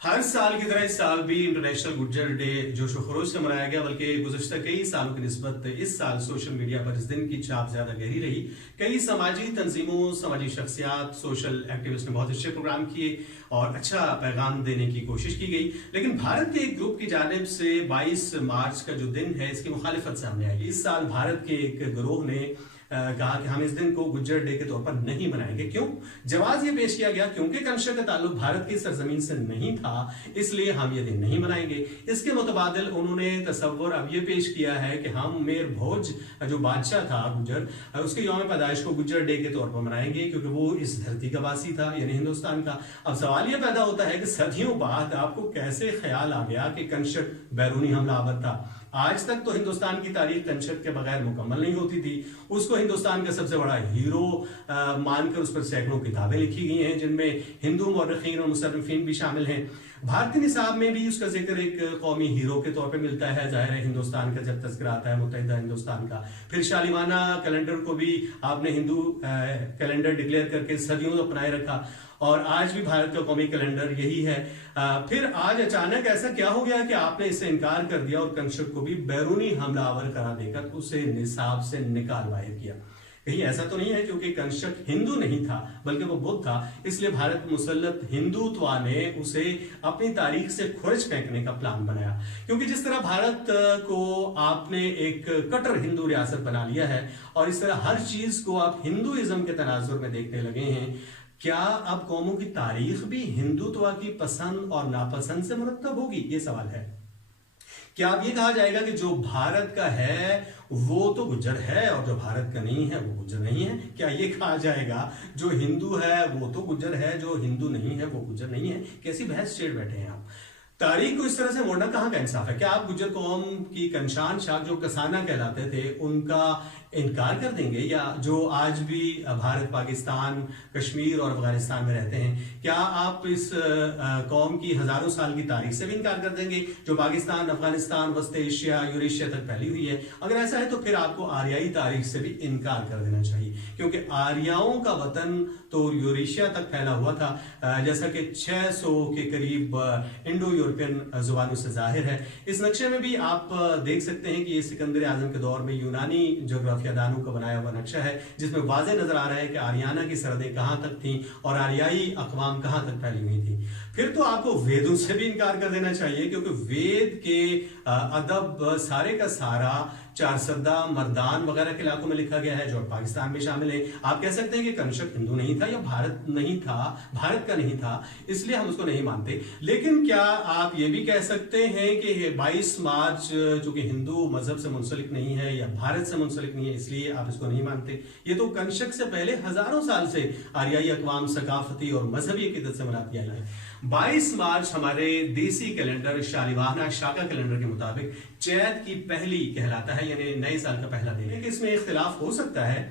ہر سال کی طرح اس سال بھی انٹرنیشنل گجر ڈے جوش و خروش سے منایا گیا، بلکہ گزشتہ کئی سالوں کی نسبت اس سال سوشل میڈیا پر اس دن کی چھاپ زیادہ گہری رہی۔ کئی سماجی تنظیموں، سماجی شخصیات، سوشل ایکٹیوسٹ نے بہت اچھے پروگرام کیے اور اچھا پیغام دینے کی کوشش کی گئی، لیکن بھارت کے ایک گروپ کی جانب سے 22 مارچ کا جو دن ہے اس کی مخالفت سامنے آئی۔ اس سال بھارت کے ایک گروہ نے کہا کہ ہم اس دن کو گجر ڈے کے طور پر نہیں منائیں گے۔ کیوں؟ جواز یہ پیش کیا گیا کیونکہ کنشک کا تعلق بھارت کی سرزمین سے نہیں تھا، اس لیے ہم یہ دن نہیں منائیں گے۔ اس کے متبادل انہوں نے تصور اب یہ پیش کیا ہے کہ ہم میر بھوج جو بادشاہ تھا گجر، اس کے یوم پیدائش کو گجر ڈے کے طور پر منائیں گے کیونکہ وہ اس دھرتی کا واسی تھا، یعنی ہندوستان کا۔ اب سوال یہ پیدا ہوتا ہے کہ صدیوں بعد آپ کو کیسے خیال آ گیا کہ کنشک بیرونی حملہ آور تھا؟ آج تک تو ہندوستان کی تاریخ کنشک کے بغیر مکمل نہیں ہوتی تھی۔ اس کو ہندوستان کا سب سے بڑا ہیرو مان کر اس پر سینکڑوں کتابیں لکھی گئی ہیں، جن میں ہندو مورخین اور مصنفین بھی شامل ہیں۔ بھارتی نصاب میں بھی اس کا ذکر ایک قومی ہیرو کے طور پہ ملتا ہے۔ ظاہر ہے ہندوستان کا جب تذکرہ آتا ہے متحدہ ہندوستان کا، پھر شالیمانہ کیلنڈر کو بھی آپ نے ہندو کیلنڈر ڈکلیئر کر کے صدیوں اپنائے رکھا، اور آج بھی بھارت کا قومی کیلنڈر یہی ہے۔ پھر آج اچانک ایسا کیا ہو گیا کہ آپ نے اس سے انکار کر دیا اور کنشک کو بھی بیرونی حملہ آور قرار دے کر اسے نصاب سے نکال باہر کیا؟ کہیں ایسا تو نہیں ہے کیونکہ کنشک ہندو نہیں تھا بلکہ وہ بدھ تھا، اس لیے بھارت مسلط ہندوتوا نے اسے اپنی تاریخ سے کھرچ پھینکنے کا پلان بنایا؟ کیونکہ جس طرح بھارت کو آپ نے ایک کٹر ہندو ریاست بنا لیا ہے اور اس طرح ہر چیز کو آپ ہندوازم کے تناظر میں دیکھنے لگے ہیں، کیا اب قوموں کی تاریخ بھی ہندوتوا کی پسند اور ناپسند سے مرتب ہوگی؟ یہ سوال ہے۔ کیا اب یہ کہا جائے گا کہ جو بھارت کا ہے وہ تو گجر ہے اور جو بھارت کا نہیں ہے وہ گجر نہیں ہے؟ کیا یہ کہا جائے گا جو ہندو ہے وہ تو گجر ہے، جو ہندو نہیں ہے وہ گجر نہیں ہے؟ کیسی بحث چھیڑ بیٹھے ہیں آپ؟ تاریخ کو اس طرح سے موڑنا کہاں کا انصاف ہے؟ کیا آپ گجر قوم کی کنشان شاخ جو کسانہ کہلاتے تھے ان کا انکار کر دیں گے، یا جو آج بھی بھارت، پاکستان، کشمیر اور افغانستان میں رہتے ہیں، کیا آپ اس قوم کی ہزاروں سال کی تاریخ سے بھی انکار کر دیں گے جو پاکستان، افغانستان، وسط ایشیا، یوریشیا تک پھیلی ہوئی ہے؟ اگر ایسا ہے تو پھر آپ کو آریائی تاریخ سے بھی انکار کر دینا چاہیے، کیونکہ آریاؤں کا وطن تو یوریشیا تک پھیلا ہوا تھا، جیسا کہ 600 کے قریب انڈو یورپین زبانوں سے ظاہر ہے۔ اس نقشے میں بھی آپ دیکھ سکتے ہیں کہ یہ سکندر اعظم کے دور میں یونانی جغرافیہ دانوں کا بنایا ہوا نقشہ ہے، جس میں واضح نظر آ رہا ہے کہ آریانہ کی سرحدیں کہاں تک تھیں اور آریائی اقوام کہاں تک پھیلی ہوئی تھیں۔ پھر تو آپ کو ویدوں سے بھی انکار کر دینا چاہیے، کیونکہ وید کے ادب سارے کا سارا چارسدہ، مردان وغیرہ کے علاقوں میں لکھا گیا ہے جو پاکستان میں شامل ہے۔ آپ کہہ سکتے ہیں کہ کنشک ہندو نہیں تھا یا بھارت نہیں تھا، بھارت کا نہیں تھا، اس لیے ہم اس کو نہیں مانتے، لیکن کیا آپ یہ بھی کہہ سکتے ہیں کہ 22 مارچ جو کہ ہندو مذہب سے منسلک نہیں ہے یا بھارت سے منسلک نہیں ہے اس لیے آپ اس کو نہیں مانتے؟ یہ تو کنشک سے پہلے ہزاروں سال سے آریائی اقوام ثقافتی اور مذہبی عقیدت سے مناتی آئی ہے۔ 22 مارچ ہمارے دیسی کیلنڈر شالیوانہ شاکا کیلنڈر کے مطابق چیت کی پہلی کہلاتا ہے، یعنی نئے سال کا پہلا دن ہے۔ اس میں اختلاف ہو سکتا ہے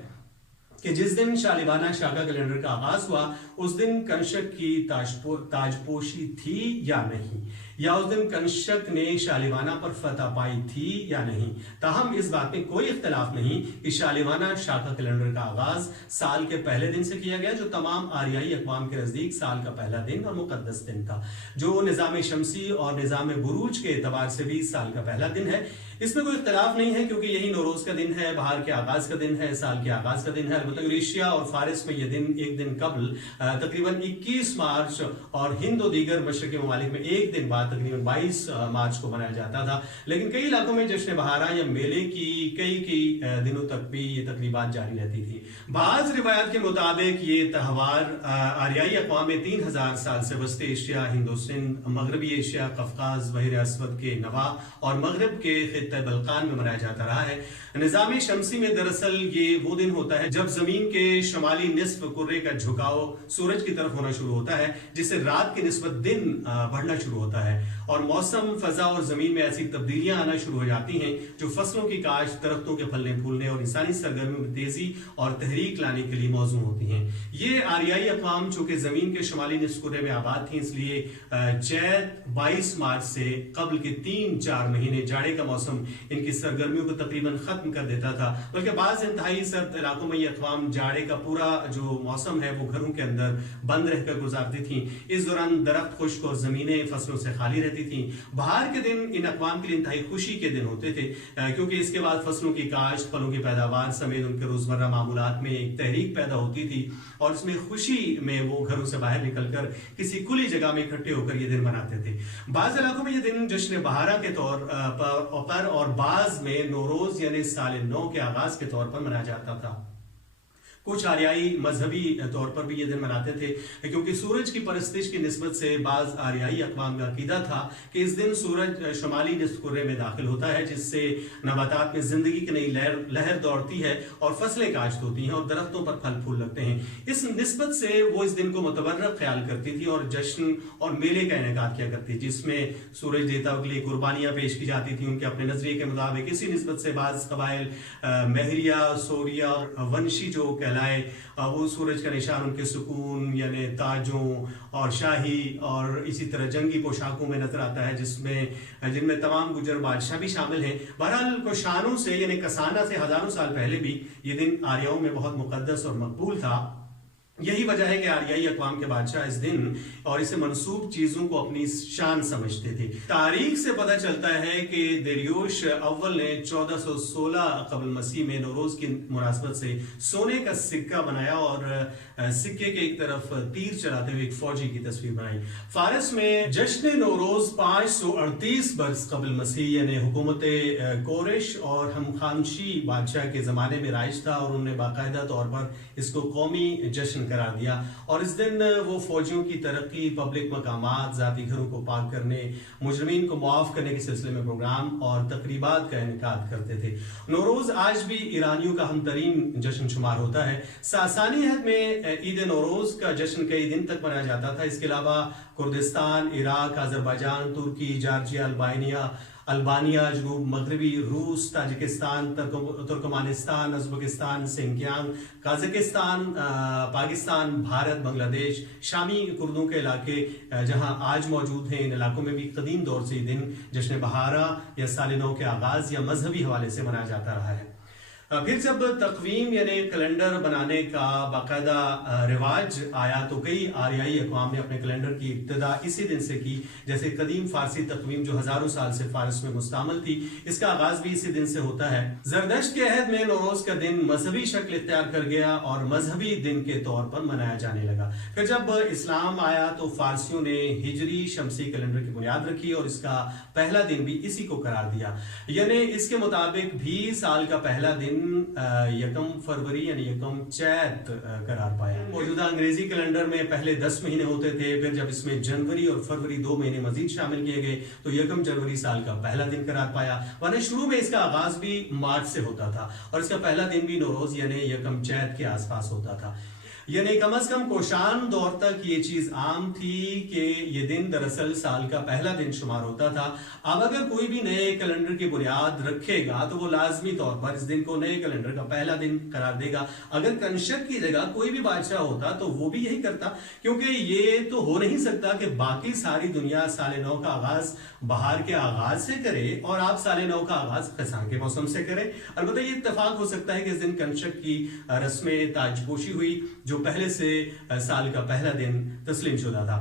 کہ جس دن شالیوانہ شاکا کیلنڈر کا آغاز ہوا اس دن کنشک کی تاج پوشی تھی یا نہیں، یا اس دن کنشک نے شالیوانہ پر فتح پائی تھی یا نہیں۔ تاہم اس بات میں کوئی اختلاف نہیں کہ شالیوانہ شاکا کیلنڈر کا آغاز سال کے پہلے دن سے کیا گیا، جو تمام آریائی اقوام کے نزدیک سال کا پہلا دن اور مقدس دن تھا، جو نظام شمسی اور نظام بروج کے اعتبار سے بھی سال کا پہلا دن ہے۔ اس میں کوئی اختلاف نہیں ہے کیونکہ یہی نوروز کا دن ہے، بہار کے آغاز کا دن ہے، سال کے آغاز کا دن ہے۔ البتہ یوریشیا اور فارس میں یہ دن ایک دن قبل تقریباً 21 مارچ اور ہند و دیگر مشرقی ممالک میں ایک دن بعد تقریباً 22 مارچ کو منایا جاتا تھا، لیکن کئی علاقوں میں جشن بہارا یا میلے کی کئی دنوں تک بھی یہ تقریبات جاری رہتی تھی۔ بعض روایات کے مطابق یہ تہوار آریائی اقوام میں 3000 سال سے وسط ایشیا، ہند و سندھ، مغربی ایشیا، قفقاز، بحر اسود کے نواح اور مغرب کے خطہ بلقان میں منایا جاتا رہا ہے۔ نظام شمسی میں دراصل یہ وہ دن ہوتا ہے جب زمین کے شمالی نصف کرے کا جھکاؤ سورج کی طرف ہونا شروع ہوتا ہے، جس سے رات کی نسبت دن بڑھنا شروع ہوتا ہے اور موسم، فضا اور زمین میں ایسی تبدیلیاں آنا شروع ہو جاتی ہیں جو فصلوں کی کاشت، درختوں کے پھلنے پھولنے اور انسانی سرگرمیوں میں تیزی اور تحریک لانے کے لیے موزوں ہوتی ہیں۔ یہ آریائی اقوام چونکہ زمین کے شمالی نصف کرے میں آباد تھیں، اس لیے چیت 22 مارچ سے قبل کے 3-4 مہینے جاڑے کا موسم ان کی سرگرمیوں کو تقریباً ختم کر دیتا تھا، بلکہ بعض انتہائی سرد علاقوں میں یہ اقوام अक़वाम जाड़े का पूरा जो मौसम है वो घरों के अंदर बंद रहकर गुजारती थी। इस दौरान दरख्त खुश्क और ज़मीनें फसलों से खाली रहती थी। बहार के दिन इन अक़वाम के लिए इंतहाई खुशी के दिन होते थे, क्योंकि इसके बाद फसलों की काश्त, फलों की पैदावार समेत उनके रोज़मर्रा मामूलात में एक तहरीक पैदा होती थी और इसमें खुशी में वो घरों से बाहर निकलकर किसी खुली जगह में इकट्ठे होकर ये दिन मनाते थे। बाज़ इलाकों में ये दिन जश्न बहारा के तौर पर और बाज़ में नौरोज़ यानी साल नौ के आगाज के तौर पर मनाया जाता था। कुछ आर्याई मजहबी तौर पर भी ये दिन मनाते थे, क्योंकि सूरज की परस्तिश की निस्बत से बाज आर्याई अक़वाम का अकीदा था कि इस दिन सूरज शुमाली निस्फ़ कुर्रे में दाखिल होता है, जिससे नबातात में जिंदगी की नई लहर दौड़ती है और फसलें काश्त होती हैं और दरख्तों पर फल फूल लगते हैं। इस निस्बत से वो इस दिन को मुतबर्रक ख्याल करती थी और जश्न और मेले का इनेकाद किया करती थी, जिसमें सूरज देवता के लिए कुर्बानियां पेश की जाती थी। उनके अपने नजरिए के मुताबिक इसी निस्बत से बाज कबाइल महरिया, सोरिया, वंशी जो वो सूरज का निशान उनके सुकून यानी ताजों और शाही और इसी तरह जंगी पोशाकों में नजर आता है, जिनमें तमाम गुजर बादशाह भी शामिल हैं। बहरहाल कोशानों से यानी कसाना से हजारों साल पहले भी ये दिन आर्यों में बहुत मुकद्दस और मकबूल था। यही वजह है कि आर्याई अक़वाम के बादशाह इस दिन और इसे मंसूब चीजों को अपनी शान समझते थे। तारीख से पता चलता है कि दरियोश अव्वल ने 1416 कबल मसीह में नौरोज की मुनासबत से सोने का सिक्का बनाया और सिक्के के एक तरफ तीर चलाते हुए एक फौजी की तस्वीर बनाई। फारस में जश्न नौरोज 538 बरस कबल मसीह यानी हुकूमत कोरेश और हमखानशी बादशाह के जमाने में राइज था और उन्होंने बाकायदा तौर पर इसको कौमी जश्न करार दिया। और इस दिन वो फौजियों की तरक्की, पब्लिक मकामात, जाती घरों को पाक करने, मुजरिमीन को मुआफ करने के सिलसिले में प्रोग्राम और तकरीबात का इनेकाद करते थे। नौरोज आज भी ईरानियों का हमतरीन जश्न शुमार होता है। सासानियत में ईद नौरोज का जश्न कई दिन तक मनाया जाता था। इसके अलावा Kurdistan, Iraq, Azerbaijan, Turkey, Georgia, Albania, जनूब मगरबी रूस, Tajikistan, Turkmenistan, Uzbekistan, Sinkiang, Kazakhstan, Pakistan, Bharat, Bangladesh, शामी कुर्दों के इलाके जहां आज मौजूद हैं, इन इलाकों में भी कदीम दौर से दिन जश्न बहारा या साल नौ के आगाज या मजहबी हवाले से मनाया जाता रहा है। फिर जब तकवीम यानी कैलेंडर बनाने का बाकायदा रिवाज आया तो कई आर्याई अक़वाम ने अपने कैलेंडर की इब्तिदा इसी दिन से की। जैसे कदीम फारसी तकवीम जो हजारों साल से फारस में मुस्तमल थी, इसका आगाज भी इसी दिन से होता है। जरदश्त के अहद में नौरोज का दिन मजहबी शक्ल इख्तियार कर गया और मजहबी दिन के तौर पर मनाया जाने लगा। फिर जब इस्लाम आया तो फारसियों ने हिजरी शमसी कैलेंडर की बुनियाद रखी और इसका पहला दिन भी इसी को करार दिया, यानी इसके मुताबिक भी साल का पहला दिन यकम फरवरी यानी यकम चैत करार पाया। मौजूदा अंग्रेजी कैलेंडर में पहले 10 महीने होते थे, फिर जब इसमें जनवरी और फरवरी 2 महीने मजीद शामिल किए गए तो यकम जनवरी साल का पहला दिन करार पाया। वरना शुरू में इसका आगाज भी मार्च से होता था और इसका पहला दिन भी नौरोज यानी यकम चैत के आसपास होता था। यानी कम अज कम कोशान दौर तक ये चीज आम थी कि ये दिन दरअसल साल का पहला दिन शुमार होता था। अब अगर कोई भी नए कैलेंडर की बुनियाद रखेगा तो वो लाजमी तौर पर इस दिन को नए कैलेंडर का पहला दिन करार देगा। अगर कंशक की जगह कोई भी बादशाह होता तो वो भी यही करता, क्योंकि ये तो हो नहीं सकता कि बाकी सारी दुनिया साल नौ का आगाज बहार के आगाज से करे और आप साल नौ का आगाज खसां के मौसम से करें। अलबत्ता ये इत्तेफाक हो सकता है कि इस दिन कंशक की रस्में ताजपोशी हुई जो पहले से साल का पहला दिन तस्लीम शुदा था,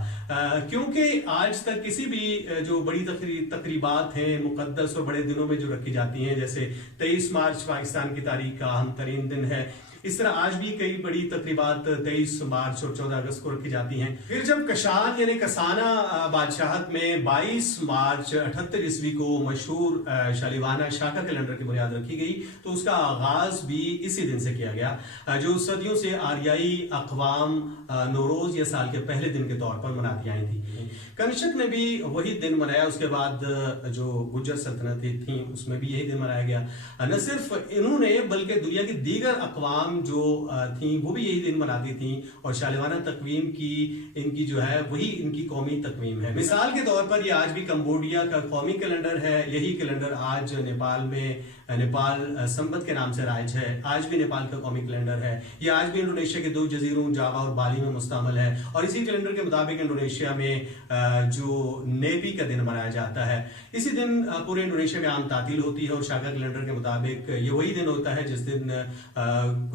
क्योंकि आज तक किसी भी जो बड़ी तकरीबात हैं मुकद्दस और बड़े दिनों में जो रखी जाती हैं, जैसे 23 मार्च पाकिस्तान की तारीख का अहम तरीन दिन है, इस तरह आज भी कई बड़ी तकरीबात 23 मार्च और 14 अगस्त को रखी जाती हैं। फिर जब कशान यानी कसाना बादशाहत में 22 मार्च 78 ईस्वी को मशहूर शालिवाना शाका कैलेंडर की बुनियाद रखी गई तो उसका आगाज भी इसी दिन से किया गया, जो सदियों से आर्याई अक़वाम नौरोज या साल के पहले दिन के तौर पर मनाती आई थी। कंशक ने भी वही दिन मनाया, उसके बाद जो गुज्जर सल्तनतें थी उसमें भी यही दिन मनाया गया। न सिर्फ इन्होंने बल्कि दुनिया की दीगर अक़वाम जो थी वो भी यही दिन मनाती थी और शालिवाना तकवीम की इनकी जो है वही इनकी कौमी तकवीम है। मिसाल के तौर पर ये आज भी कंबोडिया का कौमी कैलेंडर है। यही कैलेंडर आज नेपाल संबत के नाम से राइज है। आज भी नेपाल का कौमी कैलेंडर है। ये आज भी इंडोनेशिया के 2 जजीरों जावा और बाली में मुस्तमल है और इसी कैलेंडर के मुताबिक इंडोनेशिया में जो नेपी का दिन मनाया जाता है। इसी दिन पूरे इंडोनेशिया में आम तातील होती है और शाका कैलेंडर के मुताबिक ये वही दिन होता है जिस दिन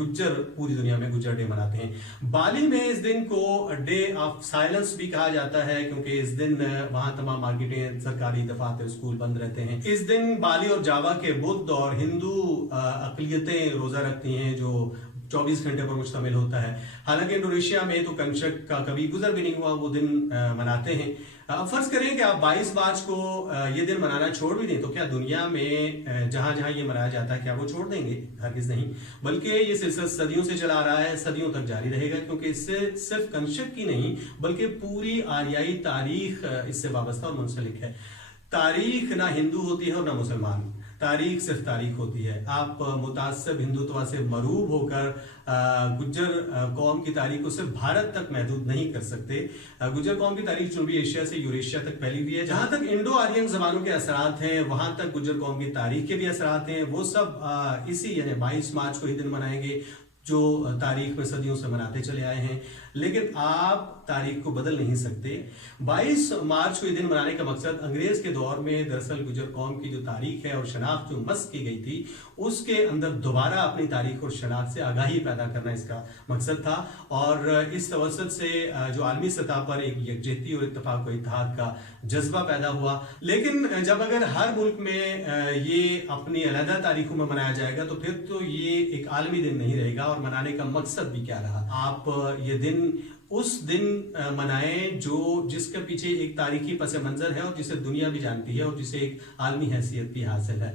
गुज्जर पूरी दुनिया में गुज्जर डे मनाते हैं। बाली में इस दिन को डे ऑफ साइलेंस भी कहा जाता है, क्योंकि इस दिन वहां तमाम मार्केटें, सरकारी दफातर, स्कूल बंद रहते हैं। इस दिन बाली और जावा के बुद्ध और हिंदू अकलियतें रोजा रखती हैं, जो 24 घंटे पर मुश्तमिल होता है। हालांकि इंडोनेशिया में तो कंचक का कभी गुजर भी नहीं हुआ, वो दिन मनाते हैं। फर्ज करें कि आप 22 मार्च को ये दिन मनाना छोड़ भी दें, तो क्या दुनिया में जहां जहां ये मनाया जाता है क्या वो छोड़ देंगे? हरगिज नहीं, बल्कि ये सिलसिला सदियों से चला आ रहा है, सदियों तक जारी रहेगा, क्योंकि इससे सिर्फ कंचक की नहीं बल्कि पूरी आर्याई तारीख इससे वाबस्ता और मुंसलिक है। तारीख ना हिंदू होती है और ना मुसलमान, तारीख सिर्फ तारीख होती है। आप मुतासब हिंदुत्व से मरूब होकर गुज्जर कौम की तारीख को सिर्फ भारत तक महदूद नहीं कर सकते। गुज्जर कौम की तारीख जनूबी एशिया से यूरेशिया तक फैली हुई है। जहां तक इंडो आर्यन जबानों के असरात हैं, वहां तक गुज्जर कौम की तारीख के भी असरात हैं। वो सब इसी यानी 22 मार्च को ही दिन मनाएंगे, जो तारीख में सदियों से मनाते चले आए हैं। लेकिन आप तारीख को बदल नहीं सकते। 22 मार्च को ये दिन मनाने का मकसद अंग्रेज के दौर में दरअसल गुज्जर कौम की जो तारीख है और शनाख्त जो मस्क की गई थी, उसके अंदर दोबारा अपनी तारीख और शनाख्त से आगाही पैदा करना इसका मकसद था। और इस तवसत से जो आलमी सतह पर एक यकजहती और इत्तेफाक और इत्तेहाद का जज्बा पैदा हुआ। लेकिन जब अगर हर मुल्क में ये अपनी अलहदा तारीखों में मनाया जाएगा, तो फिर तो ये एक आलमी दिन नहीं रहेगा। और मनाने का मकसद भी क्या रहा? आप ये दिन उस दिन मनाएं जिसके पीछे एक तारीखी पस मंजर है और जिसे दुनिया भी जानती है और जिसे एक आलमी हैसियत भी हासिल है।